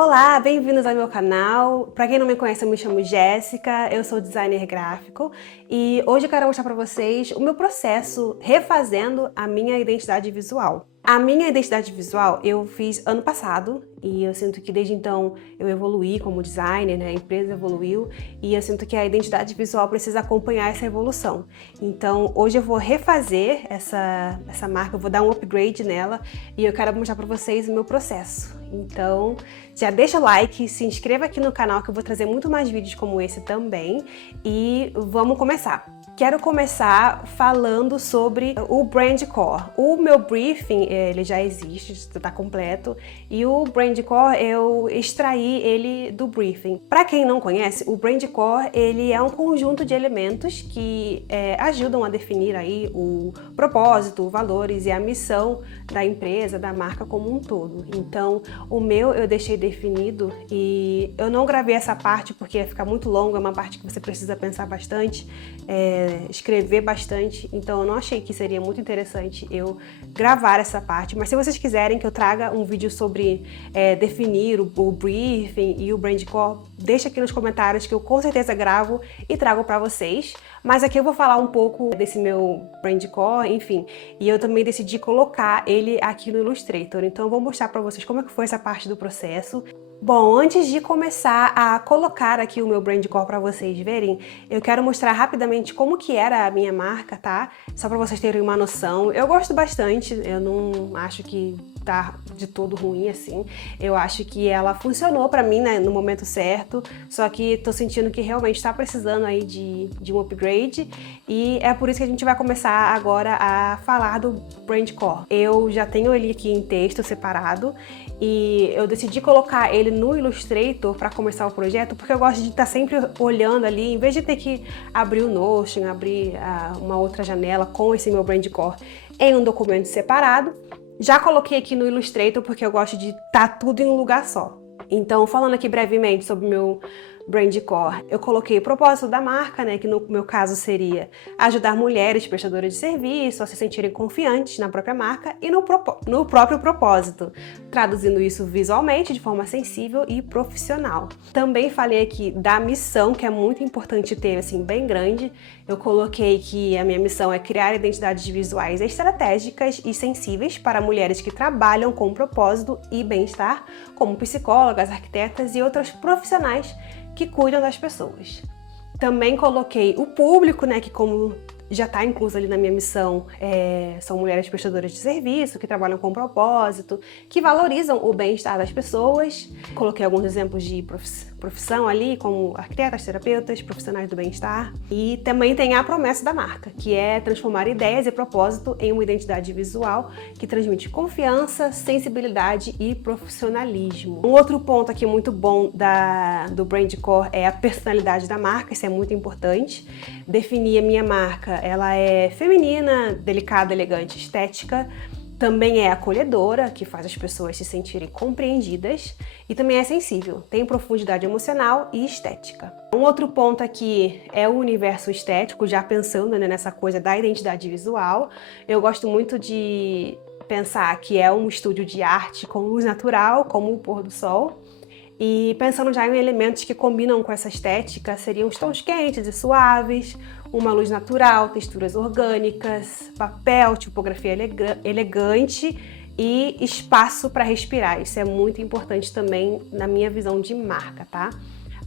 Olá, bem-vindos ao meu canal. Para quem não me conhece, eu me chamo Jéssica, eu sou designer gráfico e hoje eu quero mostrar para vocês o meu processo refazendo a minha identidade visual. A minha identidade visual eu fiz ano passado e eu sinto que desde então eu evoluí como designer, né? A empresa evoluiu e eu sinto que a identidade visual precisa acompanhar essa evolução. Então hoje eu vou refazer essa marca, eu vou dar um upgrade nela e eu quero mostrar para vocês o meu processo. Então já deixa o like, se inscreva aqui no canal que eu vou trazer muito mais vídeos como esse também e vamos começar. Quero começar falando sobre o Brand Core. O meu briefing, ele já existe, está completo, e o Brand Core eu extraí ele do briefing. Para quem não conhece, o Brand Core ele é um conjunto de elementos que ajudam a definir aí o propósito, valores e a missão da empresa, da marca como um todo. Então, o meu eu deixei definido e eu não gravei essa parte porque ia ficar muito longo, é uma parte que você precisa pensar bastante, escrever bastante, então eu não achei que seria muito interessante eu gravar essa parte, mas se vocês quiserem que eu traga um vídeo sobre definir o briefing e o brand core, deixa aqui nos comentários que eu com certeza gravo e trago para vocês, mas aqui eu vou falar um pouco desse meu brand core, enfim, e eu também decidi colocar ele aqui no Illustrator, então eu vou mostrar para vocês como é que foi essa parte do processo. Bom, antes de começar a colocar aqui o meu brand core para vocês verem, eu quero mostrar rapidamente como que era a minha marca, tá? Só para vocês terem uma noção. Eu gosto bastante, eu não acho que tá de todo ruim assim. Eu acho que ela funcionou para mim, né, no momento certo, só que tô sentindo que realmente tá precisando aí de um upgrade e é por isso que a gente vai começar agora a falar do brand core. Eu já tenho ele aqui em texto separado e eu decidi colocar ele no Illustrator para começar o projeto porque eu gosto de estar sempre olhando ali, em vez de ter que abrir o Notion, abrir uma outra janela com esse meu brand core em um documento separado. Já coloquei aqui no Illustrator porque eu gosto de estar tudo em um lugar só. Então, falando aqui brevemente sobre o meu brand core, eu coloquei o propósito da marca, né, que no meu caso seria ajudar mulheres prestadoras de serviço a se sentirem confiantes na própria marca e no próprio propósito, traduzindo isso visualmente de forma sensível e profissional. Também falei aqui da missão, que é muito importante ter, assim, bem grande. Eu coloquei que a minha missão é criar identidades visuais estratégicas e sensíveis para mulheres que trabalham com propósito e bem-estar, como psicólogas, arquitetas e outros profissionais que cuidam das pessoas. Também coloquei o público, né, que como já está incluso ali na minha missão, são mulheres prestadoras de serviço, que trabalham com propósito, que valorizam o bem-estar das pessoas. Coloquei alguns exemplos de profissão ali, como arquitetas, terapeutas, profissionais do bem-estar. E também tem a promessa da marca, que é transformar ideias e propósito em uma identidade visual que transmite confiança, sensibilidade e profissionalismo. Um outro ponto aqui muito bom do Brand Core é a personalidade da marca, isso é muito importante. Definir a minha marca, ela é feminina, delicada, elegante, estética. Também é acolhedora, que faz as pessoas se sentirem compreendidas, e também é sensível, tem profundidade emocional e estética. Um outro ponto aqui é o universo estético, já pensando, né, nessa coisa da identidade visual. Eu gosto muito de pensar que é um estúdio de arte com luz natural, como o pôr do sol. E pensando já em elementos que combinam com essa estética, seriam os tons quentes e suaves, uma luz natural, texturas orgânicas, papel, tipografia elegante e espaço para respirar. Isso é muito importante também na minha visão de marca, tá?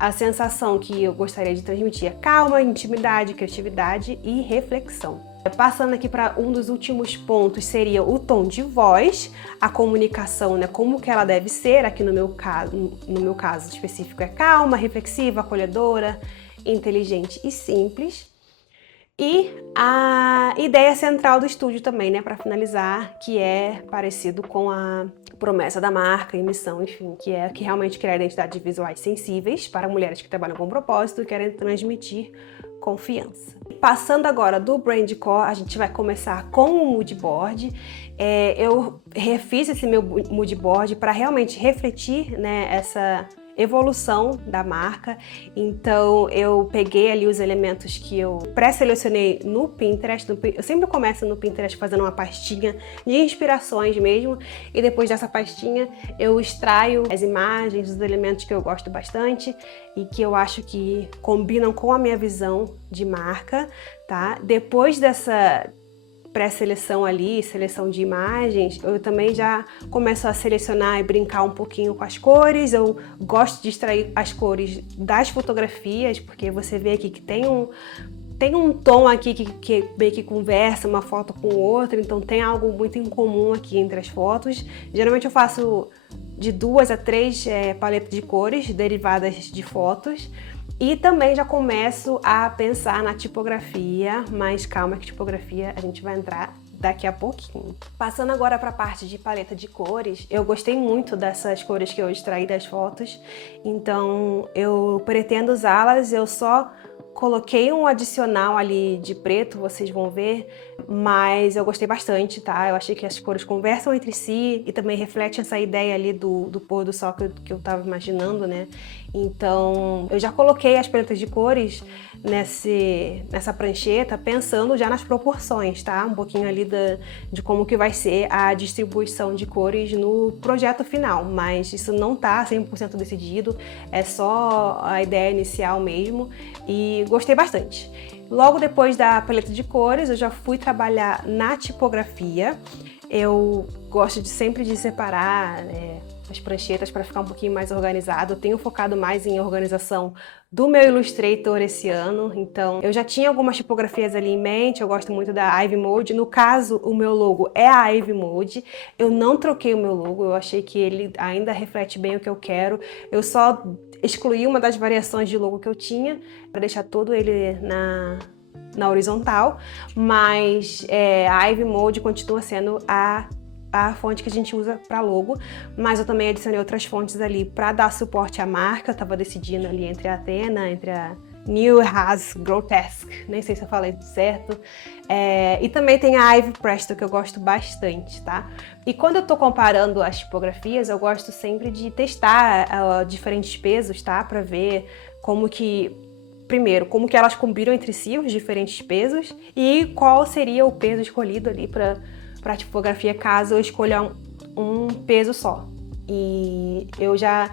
A sensação que eu gostaria de transmitir é calma, intimidade, criatividade e reflexão. Passando aqui para um dos últimos pontos, seria o tom de voz, a comunicação, né, como que ela deve ser, aqui no meu caso específico é calma, reflexiva, acolhedora, inteligente e simples. E a ideia central do estúdio também, né, para finalizar, que é parecido com a promessa da marca e missão, enfim, que é que realmente criar identidades visuais sensíveis para mulheres que trabalham com propósito e querem transmitir confiança. Passando agora do Brand Core, a gente vai começar com o mood board. Eu refiz esse meu mood board para realmente refletir, né, evolução da marca. Então eu peguei ali os elementos que eu pré-selecionei no Pinterest. Eu sempre começo no Pinterest fazendo uma pastinha de inspirações mesmo, e depois dessa pastinha eu extraio as imagens, os elementos que eu gosto bastante e que eu acho que combinam com a minha visão de marca, tá? Depois dessa pré-seleção ali, seleção de imagens, eu também já começo a selecionar e brincar um pouquinho com as cores. Eu gosto de extrair as cores das fotografias, porque você vê aqui que tem um tom aqui que meio que conversa uma foto com outra, então tem algo muito em comum aqui entre as fotos. Geralmente eu faço de 2 a 3 paletas de cores derivadas de fotos. E também já começo a pensar na tipografia, mas calma que tipografia a gente vai entrar daqui a pouquinho. Passando agora para a parte de paleta de cores, eu gostei muito dessas cores que eu extraí das fotos, então eu pretendo usá-las. Eu só coloquei um adicional ali de preto, vocês vão ver, mas eu gostei bastante, tá? Eu achei que as cores conversam entre si e também refletem essa ideia ali do pôr do sol que eu tava imaginando, né? Então, eu já coloquei as paletas de cores nessa prancheta, pensando já nas proporções, tá? Um pouquinho ali de como que vai ser a distribuição de cores no projeto final, mas isso não tá 100% decidido, é só a ideia inicial mesmo, e gostei bastante. Logo depois da paleta de cores, eu já fui trabalhar na tipografia. Eu gosto sempre de separar as pranchetas para ficar um pouquinho mais organizado. Eu tenho focado mais em organização do meu Illustrator esse ano, então eu já tinha algumas tipografias ali em mente. Eu gosto muito da Ivy Mode. No caso, o meu logo é a Ivy Mode. Eu não troquei o meu logo, eu achei que ele ainda reflete bem o que eu quero. Eu só excluí uma das variações de logo que eu tinha para deixar todo ele na horizontal, mas a Ivy Mode continua sendo a fonte que a gente usa para logo, mas eu também adicionei outras fontes ali para dar suporte à marca. Eu tava decidindo ali entre a Athena, entre a New Has Grotesque, nem sei se eu falei certo, e também tem a Ivy Presto, que eu gosto bastante, tá? E quando eu tô comparando as tipografias, eu gosto sempre de testar diferentes pesos, tá? Para ver como que elas combinam entre si, os diferentes pesos, e qual seria o peso escolhido ali para a tipografia, caso eu escolha um peso só. E eu já,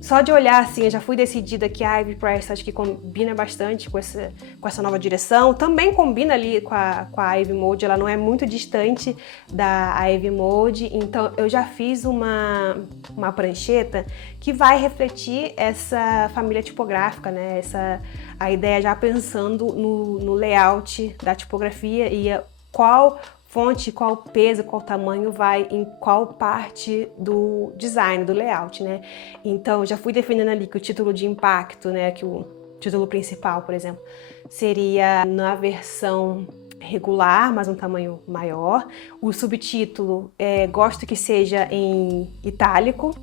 só de olhar assim, eu já fui decidida que a Ivy Press acho que combina bastante com essa nova direção. Também combina ali com a Ivy Mode, ela não é muito distante da Ivy Mode, então eu já fiz uma prancheta que vai refletir essa família tipográfica, né? A ideia já pensando no layout da tipografia e qual fonte, qual peso, qual tamanho vai em qual parte do design, do layout, né? Então, já fui definindo ali que o título de impacto, né, que o título principal, por exemplo, seria na versão regular, mas um tamanho maior. O subtítulo, gosto que seja em itálico,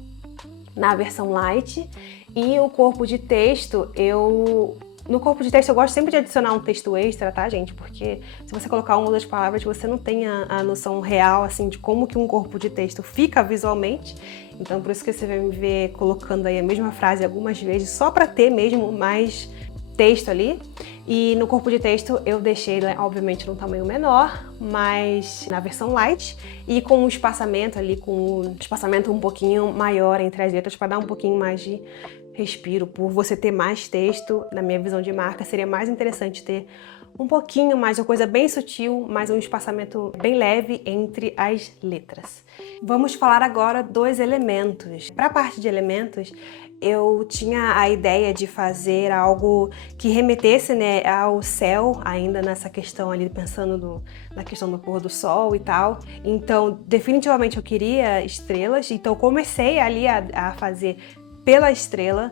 na versão light. E o corpo de texto, no corpo de texto eu gosto sempre de adicionar um texto extra, tá, gente? Porque se você colocar uma ou duas palavras, você não tem a noção real, assim, de como que um corpo de texto fica visualmente. Então, por isso que você vai me ver colocando aí a mesma frase algumas vezes, só para ter mesmo mais texto ali. E no corpo de texto eu deixei, obviamente, num tamanho menor, mas na versão light e com um espaçamento ali, com um espaçamento um pouquinho maior entre as letras, para dar um pouquinho mais de respiro. Por você ter mais texto, na minha visão de marca, seria mais interessante ter um pouquinho mais, uma coisa bem sutil, mas um espaçamento bem leve entre as letras. Vamos falar agora dos elementos. Para a parte de elementos, eu tinha a ideia de fazer algo que remetesse, né, ao céu, ainda nessa questão ali, pensando na questão do pôr do sol e tal. Então, definitivamente eu queria estrelas, então comecei ali a fazer pela estrela,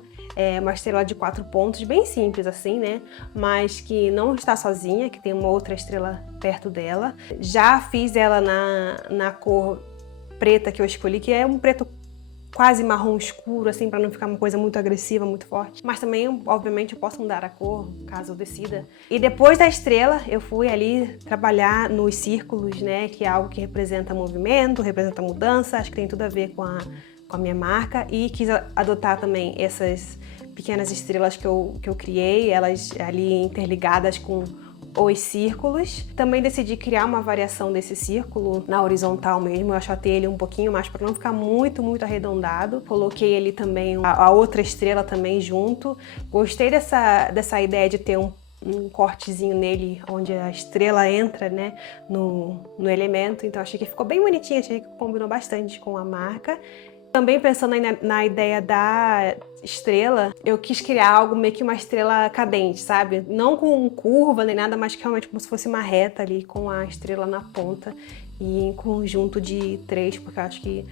uma estrela de 4 pontos, bem simples assim, né? Mas que não está sozinha, que tem uma outra estrela perto dela. Já fiz ela na cor preta que eu escolhi, que é um preto quase marrom escuro, assim, para não ficar uma coisa muito agressiva, muito forte. Mas também, obviamente, eu posso mudar a cor, caso eu decida. E depois da estrela, eu fui ali trabalhar nos círculos, né? Que é algo que representa movimento, representa mudança. Acho que tem tudo a ver com a minha marca e quis adotar também essas pequenas estrelas que eu criei, elas ali interligadas com os círculos. Também decidi criar uma variação desse círculo na horizontal mesmo, eu achatei ele um pouquinho mais para não ficar muito arredondado. Coloquei ele também, a outra estrela também junto. Gostei dessa ideia de ter um cortezinho nele, onde a estrela entra, né, no elemento, então achei que ficou bem bonitinho, achei que combinou bastante com a marca. Também pensando na ideia da estrela, eu quis criar algo meio que uma estrela cadente, sabe? Não com curva nem nada, mas realmente como se fosse uma reta ali com a estrela na ponta e em conjunto de 3, porque eu acho que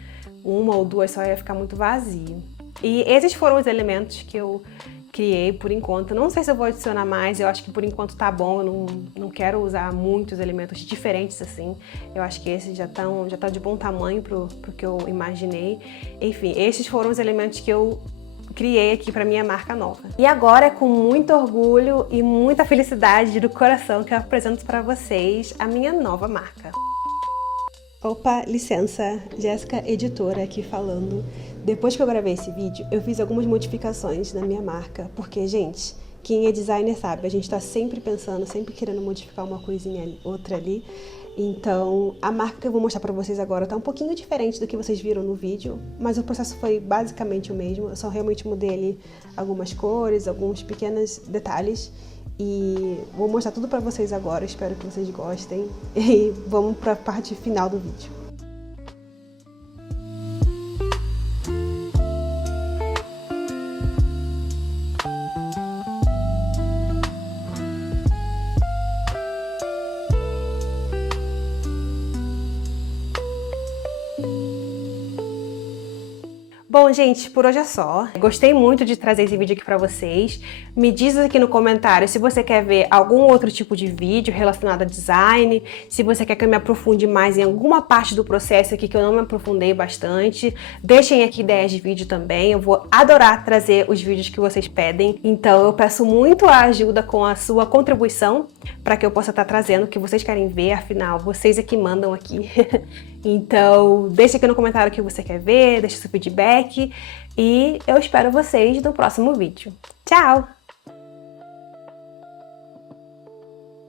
uma ou 2 só ia ficar muito vazio. E esses foram os elementos que eu criei por enquanto. Não sei se eu vou adicionar mais, eu acho que por enquanto tá bom, eu não quero usar muitos elementos diferentes assim. Eu acho que esses já tá de bom tamanho pro que eu imaginei. Enfim, esses foram os elementos que eu criei aqui para minha marca nova. E agora é com muito orgulho e muita felicidade do coração que eu apresento para vocês a minha nova marca. Opa, licença, Jéssica, editora aqui falando. Depois que eu gravei esse vídeo, eu fiz algumas modificações na minha marca, porque, gente, quem é designer sabe, a gente tá sempre pensando, sempre querendo modificar uma coisinha outra ali. Então, a marca que eu vou mostrar pra vocês agora tá um pouquinho diferente do que vocês viram no vídeo, mas o processo foi basicamente o mesmo. Eu só realmente mudei ali algumas cores, alguns pequenos detalhes. E vou mostrar tudo pra vocês agora, espero que vocês gostem. E vamos pra parte final do vídeo. Bom, gente, por hoje é só. Gostei muito de trazer esse vídeo aqui pra vocês. Me diz aqui no comentário se você quer ver algum outro tipo de vídeo relacionado a design, se você quer que eu me aprofunde mais em alguma parte do processo aqui que eu não me aprofundei bastante. Deixem aqui ideias de vídeo também, eu vou adorar trazer os vídeos que vocês pedem. Então eu peço muito a ajuda com a sua contribuição para que eu possa estar trazendo o que vocês querem ver, afinal, vocês é que mandam aqui. Então, deixa aqui no comentário o que você quer ver, deixa seu feedback e eu espero vocês no próximo vídeo. Tchau!